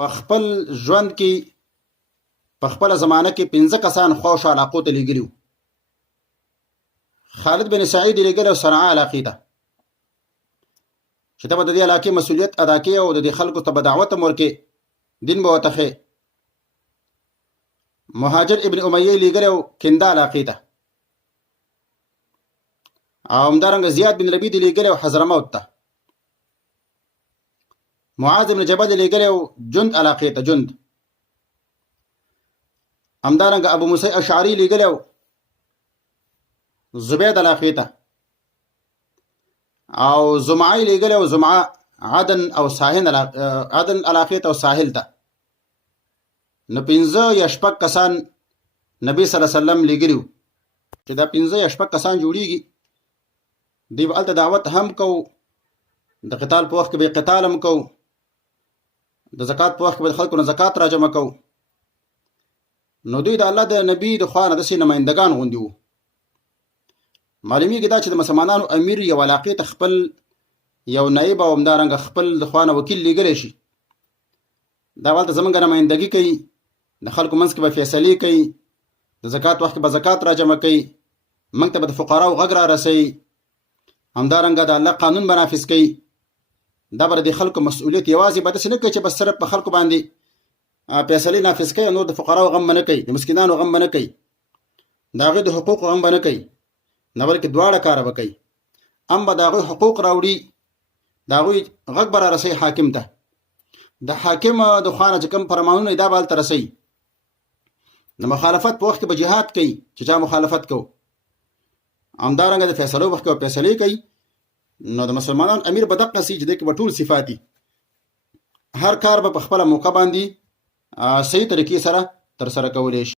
په خپل ژوند کې په خپل زمانه کې 15 کسان خوش علاقو ته لګیلو. خالد بن سعید لګیلو صنعاء علاقې ته چې ته به د دې علاقې مسؤلیت ادا کوي او د دې خلکو ته به دعوت ورکړي، دین به ورته ښیي. مهاجر ابن امیه لګیلو کنده علاقې ته، او همدارنګه زیاد بن ربیع لګیلو حضرموت ته. معاذ بن جبل لګیلو جند علاقې ته، جند. همدارنګه ابو موسی اشعری لګیلو زبید علاقې ته، او زمعی لګیلو زمعه عدن او ساحل عدن علاقې ته او ساحل ته. نو 15 یا 16 کسان نبی صلی الله علیه وسلم لګیلو چې دا 15 یا 16 کسان جوړیږي. دی به الته دعوت هم کو، د قتال په وخت کې به قتال هم کو، د زکات په وخت کې به خلکو نه زکات راجمع کو. نو دوی د الله د نبی د خوا نه داسې نمایندګان غوندي وو. معلومیږي دا چې د مسلمانانو امیر یو علاقې ته خپل یو نایب او همدارنګه خپل د خوا نه وکیل لېږلی شي. دا هلته زمونږ نمایندګي کوي، د خلکو منځ کې به فیصلې کوي، د زکات وخت کې به زکات راجمع کوي، موږ ته به د فقراو غږ را رسوي، همدارنګه د الله قانون به نافظ کوي. دا به د خلکو مسؤلیت یوازې به داسې نه کوي چې بس صرف په خلکو باندې فیصلې نافظ کوي، نور د فقراو غم به نه کوي، د مسکینانو غم به نه کوي، د هغوی د حقوقو غم به نه کوي، نه بلکې دواړه کاره به کوي. هم به د هغوی حقوق راوړي، د هغوی غږ به را رسوي حاکم ته. د حاکم د خوا نه چې کوم فرمانونه دا به هلته رسوي. د مخالفت په وخت کې به جهاد کوي چې چا مخالفت کو، همدارنګه د فیصلو وخت کې به فیصلې کوي. نو د مسلمانانو امیر به دقه سي چې دی کې به ټول صفاتي، هر کار به په خپله موقع باندې صحیح طریقې سره ترسره کولی شي.